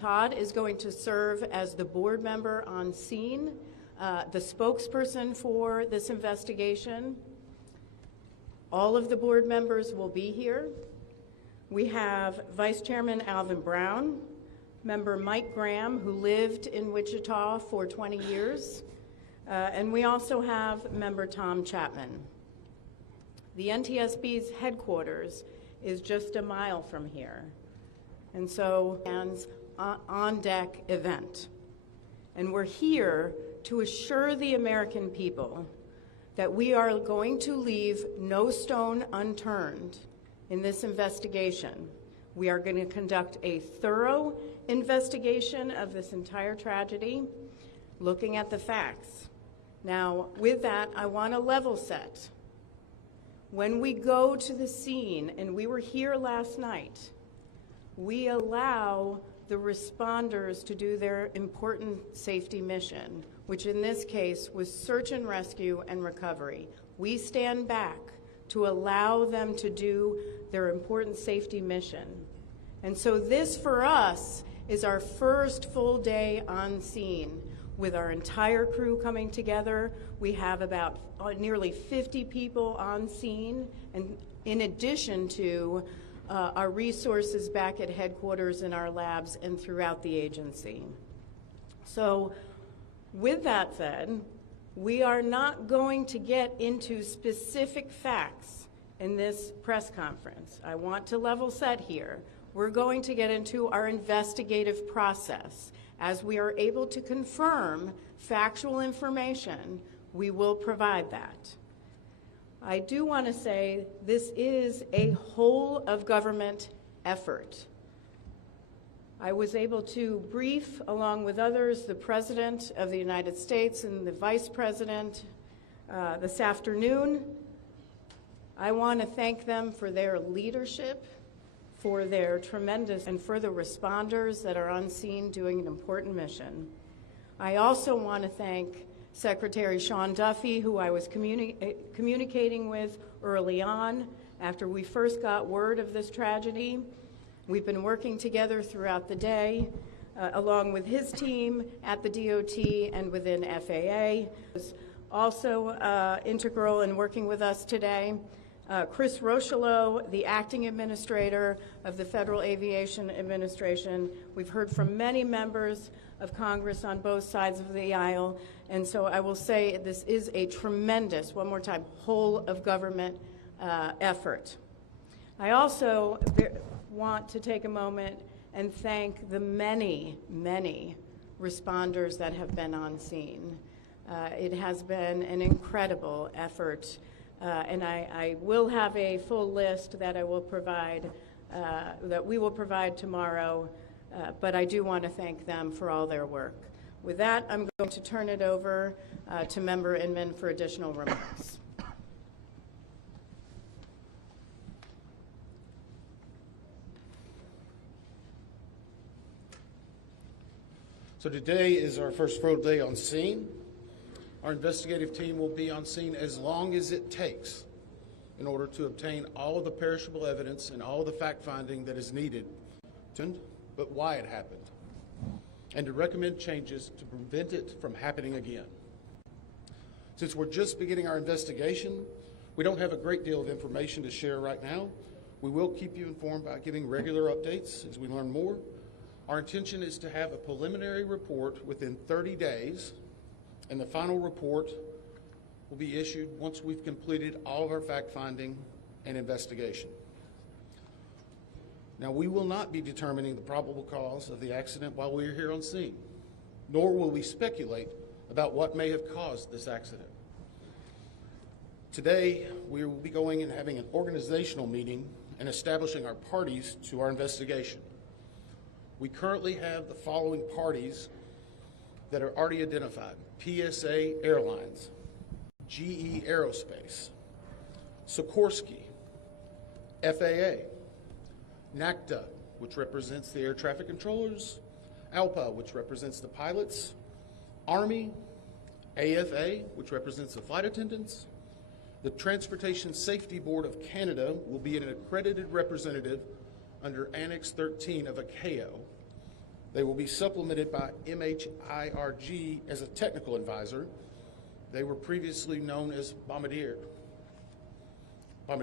Todd is going to serve as the board member on scene, the spokesperson for this investigation. All of the board members will be here. We have Vice Chairman Alvin Brown, Member Mike Graham, who lived in Wichita for 20 years, and we also have Member Tom Chapman. The NTSB's headquarters is just a mile from here, and so it's an on-deck event. And we're here to assure the American people that we are going to leave no stone unturned in this investigation. We are going to conduct a thorough investigation of this entire tragedy, looking at the facts. Now, with that, I want to level set. When we go to the scene, and we were here last night, we allow the responders to do their important safety mission, which in this case was search and rescue and recovery. We stand back to allow them to do their important safety mission. And so this, for us, is our first full day on scene with our entire crew coming together. We have about nearly 50 people on scene, and in addition to our resources back at headquarters in our labs and throughout the agency. So with that said, we are not going to get into specific facts in this press conference. I want to level set here. We're going to get into our investigative process. As we are able to confirm factual information, we will provide that. I do want to say this is a whole of government effort. I was able to brief, along with others, the President of the United States and the Vice President this afternoon. I want to thank them for their leadership, for their tremendous, and for the responders that are on scene doing an important mission. I also want to thank Secretary Sean Duffy, who I was communicating with early on after we first got word of this tragedy. We've been working together throughout the day, along with his team at the DOT and within FAA. Also integral in working with us today, Chris Rochelot, the acting administrator of the Federal Aviation Administration. We've heard from many members of Congress on both sides of the aisle, and so I will say this is a tremendous, one more time, whole of government effort. I also want to take a moment and thank the many, many responders that have been on scene. It has been an incredible effort. And I will have a full list that I will provide, that we will provide tomorrow, but I do want to thank them for all their work. With that, I'm going to turn it over to Member Inman for additional remarks. So today is our first full day on scene. Our investigative team will be on scene as long as it takes in order to obtain all of the perishable evidence and all of the fact-finding that is needed, but why it happened, and to recommend changes to prevent it from happening again. Since we're just beginning our investigation, we don't have a great deal of information to share right now. We will keep you informed by giving regular updates as we learn more. Our intention is to have a preliminary report within 30 days, and the final report will be issued once we've completed all of our fact-finding and investigation. Now, we will not be determining the probable cause of the accident while we are here on scene, nor will we speculate about what may have caused this accident. Today, we will be going and having an organizational meeting and establishing our parties to our investigation. We currently have the following parties that are already identified: PSA Airlines, GE Aerospace, Sikorsky, FAA, NACTA, which represents the air traffic controllers, ALPA, which represents the pilots, Army, AFA, which represents the flight attendants. The Transportation Safety Board of Canada will be an accredited representative under Annex 13 of ICAO, They will be supplemented by MHIRG as a technical advisor. They were previously known as Bombardier. The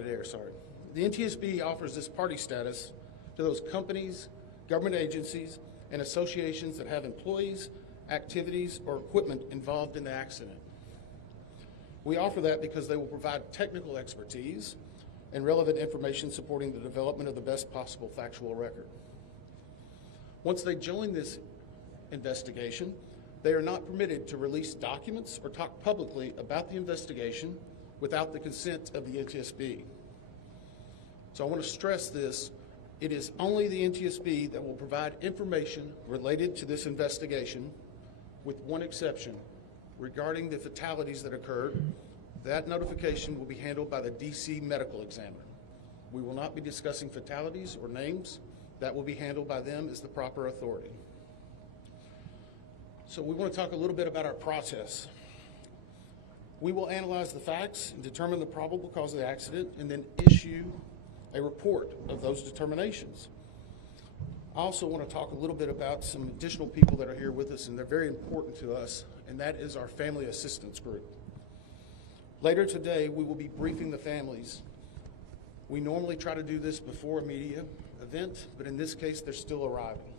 NTSB offers this party status to those companies, government agencies, and associations that have employees, activities, or equipment involved in the accident. We offer that because they will provide technical expertise and relevant information supporting the development of the best possible factual record. Once they join this investigation, they are not permitted to release documents or talk publicly about the investigation without the consent of the NTSB. So I want to stress this. It is only the NTSB that will provide information related to this investigation, with one exception. Regarding the fatalities that occurred, that notification will be handled by the D.C. medical examiner. We will not be discussing fatalities or names. That will be handled by them as the proper authority. So we want to talk a little bit about our process. We will analyze the facts and determine the probable cause of the accident, and then issue a report of those determinations. I also want to talk a little bit about some additional people that are here with us, and they're very important to us, and that is our family assistance group. Later today, we will be briefing the families. We normally try to do this before a media event, but in this case, they're still arriving.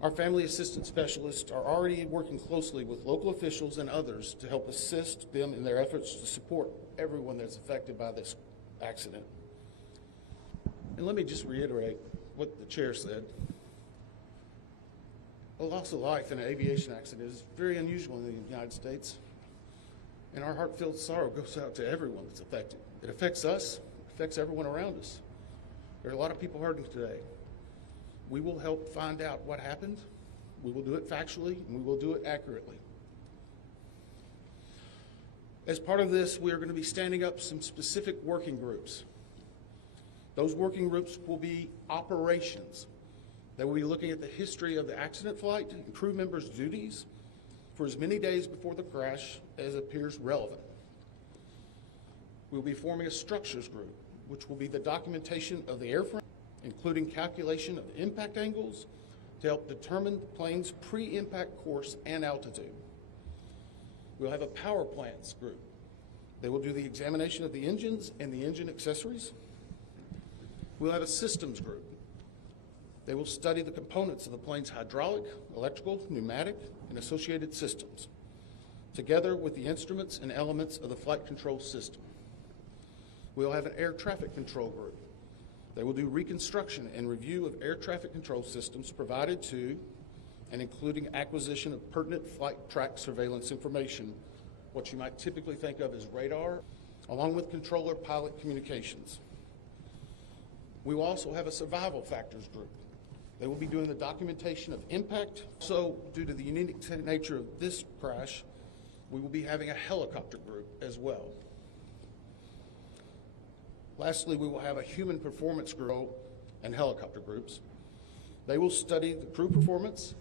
Our family assistance specialists are already working closely with local officials and others to help assist them in their efforts to support everyone that's affected by this accident. And let me just reiterate what the chair said. A loss of life in an aviation accident is very unusual in the United States, and our heartfelt sorrow goes out to everyone that's affected. It affects us, it affects everyone around us. There are a lot of people hurting today. We will help find out what happened. We will do it factually, and we will do it accurately. As part of this, we are going to be standing up some specific working groups. Those working groups will be operations. They will be looking at the history of the accident flight and crew members' duties for as many days before the crash as appears relevant. We'll be forming a structures group, which will be the documentation of the airframe, including calculation of impact angles to help determine the plane's pre-impact course and altitude. We'll have a power plants group. They will do the examination of the engines and the engine accessories. We'll have a systems group. They will study the components of the plane's hydraulic, electrical, pneumatic, and associated systems, together with the instruments and elements of the flight control system. We'll have an air traffic control group. They will do reconstruction and review of air traffic control systems provided to and including acquisition of pertinent flight track surveillance information, what you might typically think of as radar, along with controller pilot communications. We will also have a survival factors group. They will be doing the documentation of impact. So, due to the unique nature of this crash, we will be having a helicopter group as well. Lastly, we will have a human performance group and helicopter groups. They will study the crew performance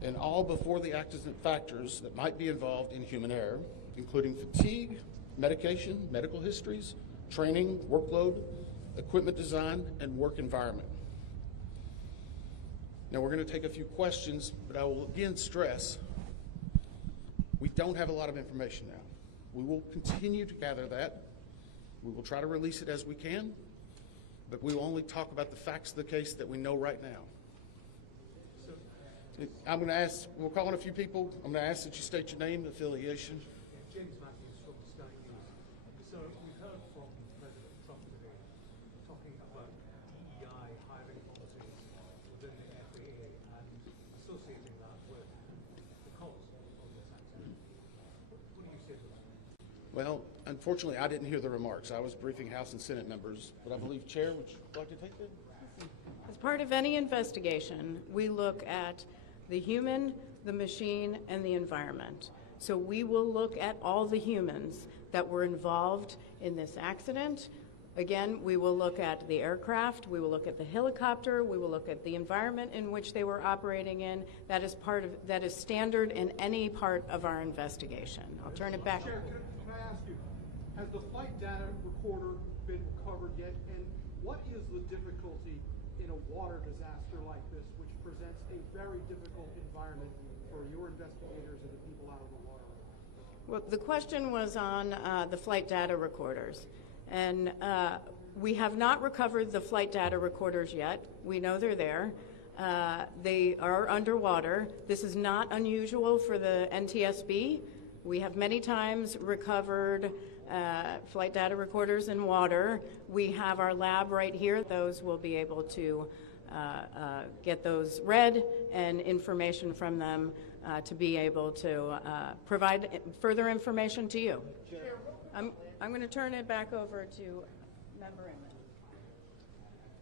and all before the accident factors that might be involved in human error, including fatigue, medication, medical histories, training, workload, equipment design, and work environment. Now we're going to take a few questions, but I will again stress, we don't have a lot of information now. We will continue to gather that. We will try to release it as we can, but we will only talk about the facts of the case that we know right now. I'm going to ask, we'll call on a few people. I'm going to ask that you state your name and affiliation. James Matthews from Sky News. So we heard from President Trump today talking about DEI hiring policies within the FAA and associating that with the cause of this accident. What do you say to that? Well, unfortunately, I didn't hear the remarks. I was briefing House and Senate members, but I believe, Chair, would you like to take that? As part of any investigation, we look at the human, the machine, and the environment. So we will look at all the humans that were involved in this accident. Again, we will look at the aircraft, we will look at the helicopter, we will look at the environment in which they were operating in. That is standard in any part of our investigation. I'll turn it back. Chair, can I ask you, has the flight data recorder been recovered yet? And what is the difficulty in in a water disaster like this, which presents a very difficult environment for your investigators and the people out of the water? Well, the question was on the flight data recorders. And we have not recovered the flight data recorders yet. We know they're there. They are underwater. This is not unusual for the NTSB. We have many times recovered flight data recorders in water. We have our lab right here. Those will be able to get those read and information from them to be able to provide further information to you. I'm going to turn it back over to Member Inman.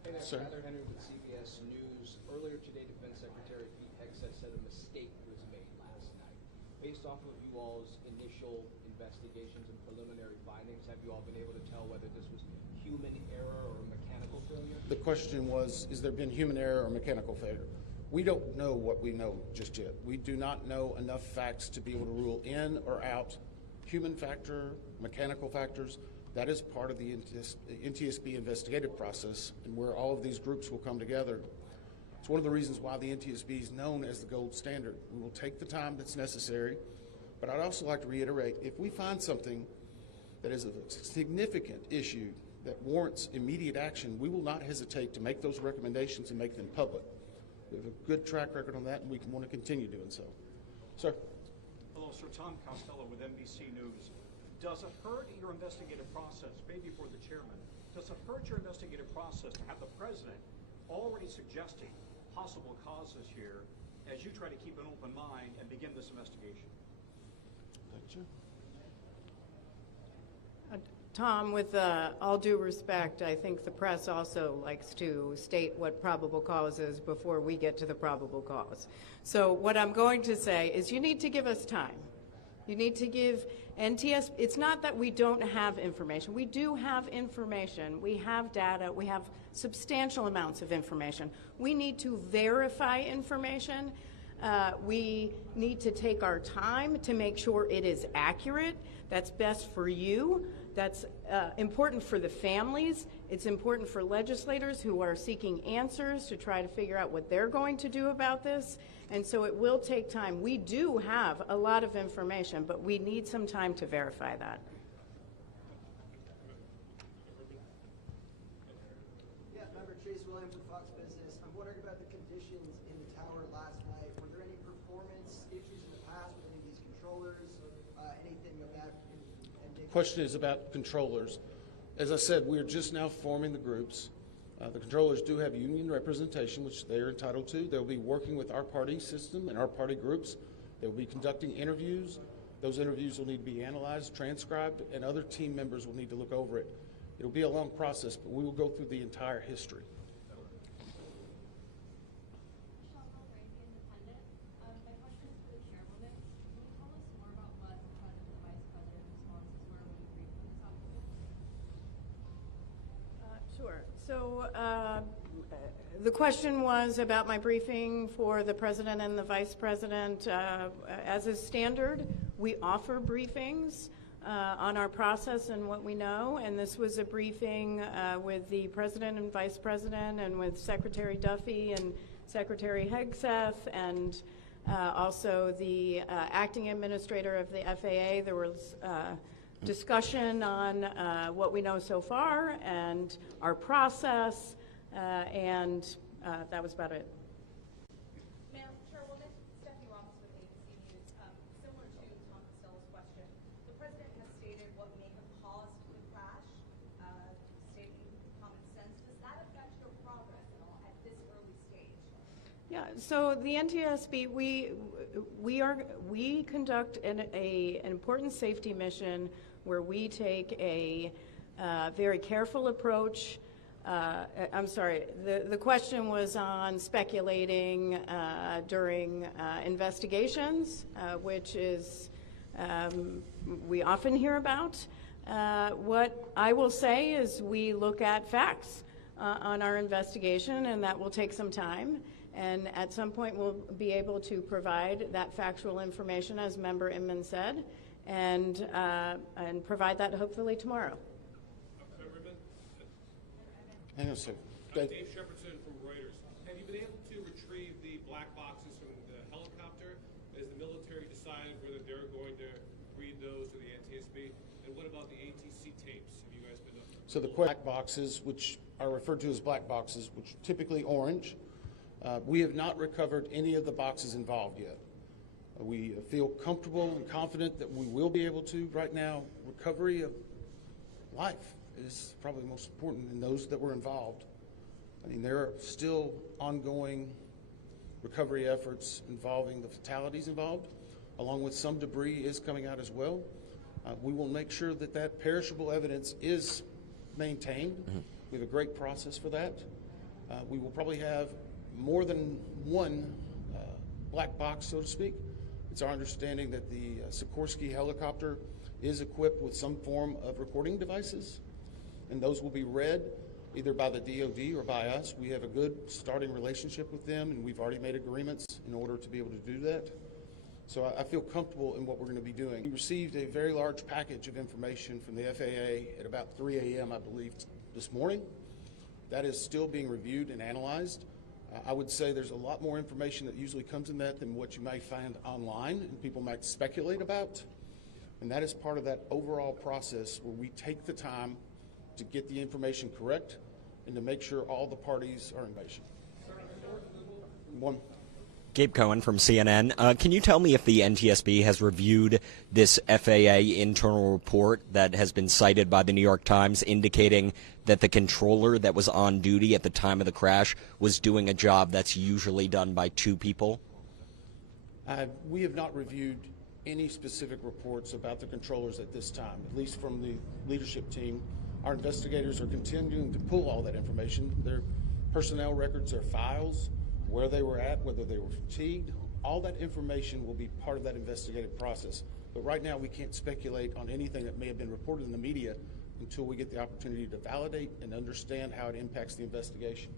Hey there, Sir. Tyler Henry with CBS News. Earlier today, Defense Secretary Pete Hegseth said a mistake was made last night. Based off of you all's initial investigations and preliminary findings, have you all been able to tell whether this was human error or mechanical failure? The question was, is there been human error or mechanical failure? We don't know what we know just yet. We do not know enough facts to be able to rule in or out human factor, mechanical factors. That is part of the NTSB investigative process and where all of these groups will come together. It's one of the reasons why the NTSB is known as the gold standard. We will take the time that's necessary, but I'd also like to reiterate, if we find something that is a significant issue that warrants immediate action, we will not hesitate to make those recommendations and make them public. We have a good track record on that, and we want to continue doing so. Sir. Hello, Sir. Tom Costello with NBC News. Does it hurt your investigative process, maybe for the chairman, does it hurt your investigative process to have the president already suggesting possible causes here as you try to keep an open mind and begin this investigation? Tom, with all due respect, I think the press also likes to state what probable cause is before we get to the probable cause. So what I'm going to say is you need to give us time. You need to give NTSB, it's not that we don't have information. We do have information. We have data. We have substantial amounts of information. We need to verify information. We need to take our time to make sure it is accurate. That's best for you. That's important for the families. It's important for legislators who are seeking answers to try to figure out what they're going to do about this. And so it will take time. We do have a lot of information, but we need some time to verify that. Yeah, member Chase Williams with Fox Business. I'm wondering about the conditions in the tower last night. Were there any performance issues in the past with any of these controllers, anything of that? Question is about controllers. As I said, we are just now forming the groups. The controllers do have union representation, which they are entitled to. They'll be working with our party system and our party groups. They'll be conducting interviews. Those interviews will need to be analyzed, transcribed, and other team members will need to look over it. It'll be a long process, but we will go through the entire history. Sure. So the question was about my briefing for the president and the vice president. As is standard, we offer briefings on our process and what we know, and this was a briefing with the president and vice president and with Secretary Duffy and Secretary Hegseth and also the acting administrator of the FAA. There was discussion on what we know so far and our process, and that was about it. Ma'am, Chairwoman, Stephanie Ross with ABC News. Similar to Tom Costello's question, the president has stated what may have caused the crash, stating common sense. Does that affect your progress at all at this early stage? Yeah, so the NTSB, we conduct an important safety mission where we take a very careful approach. I'm sorry, the question was on speculating during investigations, which is we often hear about. What I will say is we look at facts on our investigation, and that will take some time. And at some point, we'll be able to provide that factual information, as Member Inman said, and provide that hopefully tomorrow. Hang on a second. Dave Shepardson from Reuters. reviewed those with the NTSB? And what about the ATC tapes? Have you guys been up? So the black boxes, which are referred to as black boxes, which are typically orange, we have not recovered any of the boxes involved yet. We feel comfortable and confident that we will be able to. Right now, recovery of life is probably most important in those that were involved. I mean, there are still ongoing recovery efforts involving the fatalities involved, along with some debris is coming out as well. We will make sure that that perishable evidence is maintained. Mm-hmm. We have a great process for that. We will probably have more than one black box, so to speak. It's our understanding that the Sikorsky helicopter is equipped with some form of recording devices, and those will be read either by the DoD or by us. We have a good starting relationship with them, and we've already made agreements in order to be able to do that. So I feel comfortable in what we're going to be doing. We received a very large package of information from the FAA at about 3 a.m., I believe, this morning. That is still being reviewed and analyzed. I would say there's a lot more information that usually comes in that than what you may find online and people might speculate about. And that is part of that overall process where we take the time to get the information correct and to make sure all the parties are in information. One. Gabe Cohen from CNN. Can you tell me if the NTSB has reviewed this FAA internal report that has been cited by the New York Times indicating that the controller that was on duty at the time of the crash was doing a job that's usually done by two people? We have not reviewed any specific reports about the controllers at this time, at least from the leadership team. Our investigators are continuing to pull all that information. Their personnel records, their files, where they were at, whether they were fatigued, all that information will be part of that investigative process. But right now we can't speculate on anything that may have been reported in the media until we get the opportunity to validate and understand how it impacts the investigation.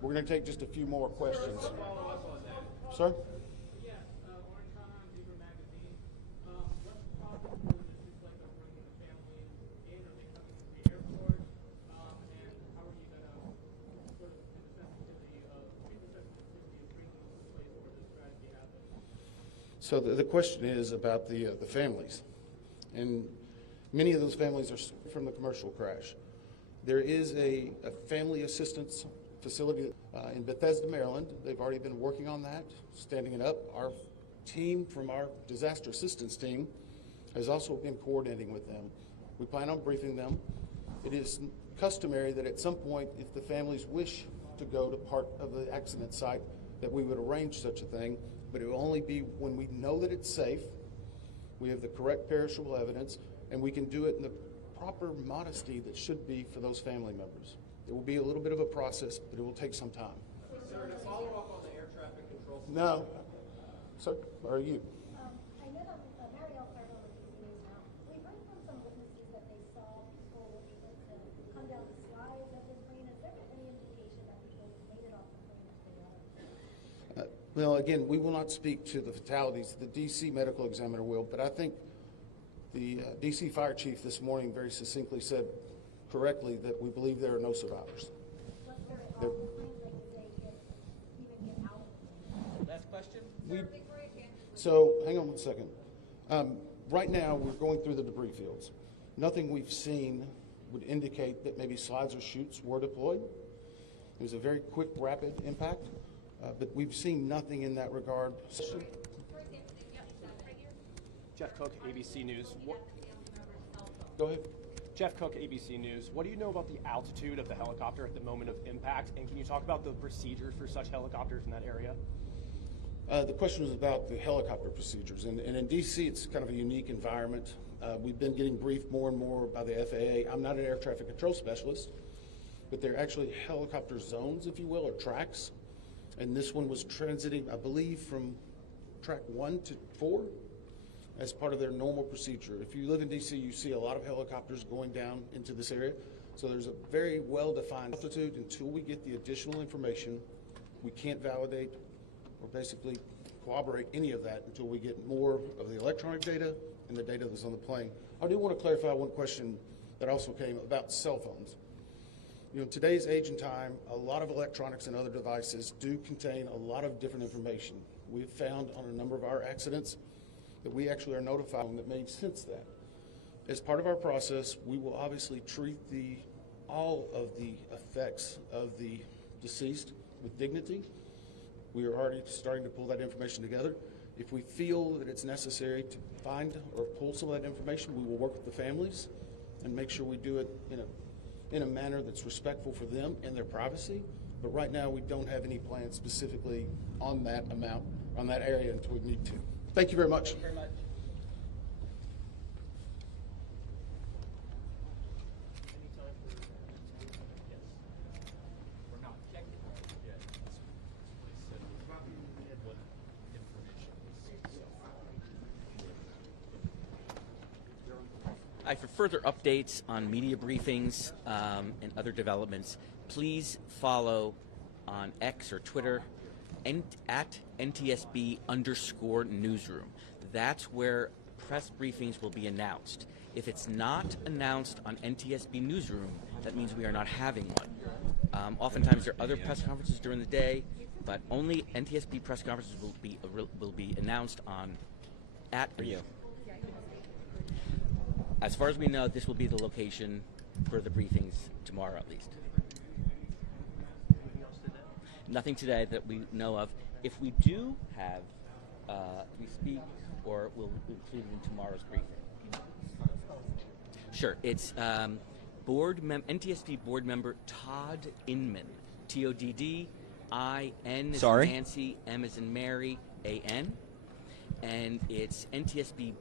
We're going to take just a few more questions. Sir? So the question is about the families, and many of those families are from the commercial crash. There is a family assistance facility in Bethesda, Maryland. They've already been working on that, standing it up. Our team from our disaster assistance team has also been coordinating with them. We plan on briefing them. It is customary that at some point, if the families wish to go to part of the accident site, that we would arrange such a thing. But it will only be when we know that it's safe, we have the correct perishable evidence, and we can do it in the proper modesty that should be for those family members. It will be a little bit of a process, but it will take some time. Sir, to follow up on the air traffic control. No. Sir, or are you? I know that Marielle Carter with DC News now. We've heard from some witnesses that they saw people able to come down the slides of the plane. Is there any indication that people made it off the plane if they are? Well, again, we will not speak to the fatalities. The D.C. medical examiner will, but I think the D.C. fire chief this morning very succinctly said correctly that we believe there are no survivors. Last question. So, hang on one second. Right now, we're going through the debris fields. Nothing we've seen would indicate that maybe slides or chutes were deployed. It was a very quick, rapid impact. But we've seen nothing in that regard. Jeff Cook, ABC News. Go ahead. Jeff Cook, ABC News. What do you know about the altitude of the helicopter at the moment of impact? And can you talk about the procedures for such helicopters in that area? The question was about the helicopter procedures. And in D.C., it's kind of a unique environment. We've been getting briefed more and more by the FAA. I'm not an air traffic control specialist, but they're actually helicopter zones, if you will, or tracks. And this one was transiting, I believe, from track 1 to 4 as part of their normal procedure. If you live in D.C., you see a lot of helicopters going down into this area. So there's a very well-defined altitude. Until we get the additional information, we can't validate or basically corroborate any of that until we get more of the electronic data and the data that's on the plane. I do want to clarify one question that also came about cell phones. You know, in today's age and time, a lot of electronics and other devices do contain a lot of different information. We've found on a number of our accidents that we actually are notifying that made sense that. As part of our process, we will obviously treat all of the effects of the deceased with dignity. We are already starting to pull that information together. If we feel that it's necessary to find or pull some of that information, we will work with the families and make sure we do it in a manner that's respectful for them and their privacy. But right now, we don't have any plans specifically on that amount, on that area until we need to. Thank you very much. Thank you very much. For further updates on media briefings and other developments, please follow on X or Twitter at NTSB_newsroom. That's where press briefings will be announced. If it's not announced on NTSB Newsroom, that means we are not having one. Oftentimes there are other press conferences during the day, but only NTSB press conferences will be announced on at you. As far as we know, this will be the location for the briefings tomorrow, at least. Anything else today? Nothing today that we know of. If we do have, we speak or we'll include it in tomorrow's briefing. Sure. It's NTSB board member Todd Inman. TODDIN is in Nancy, M is in Mary, AN. And it's NTSB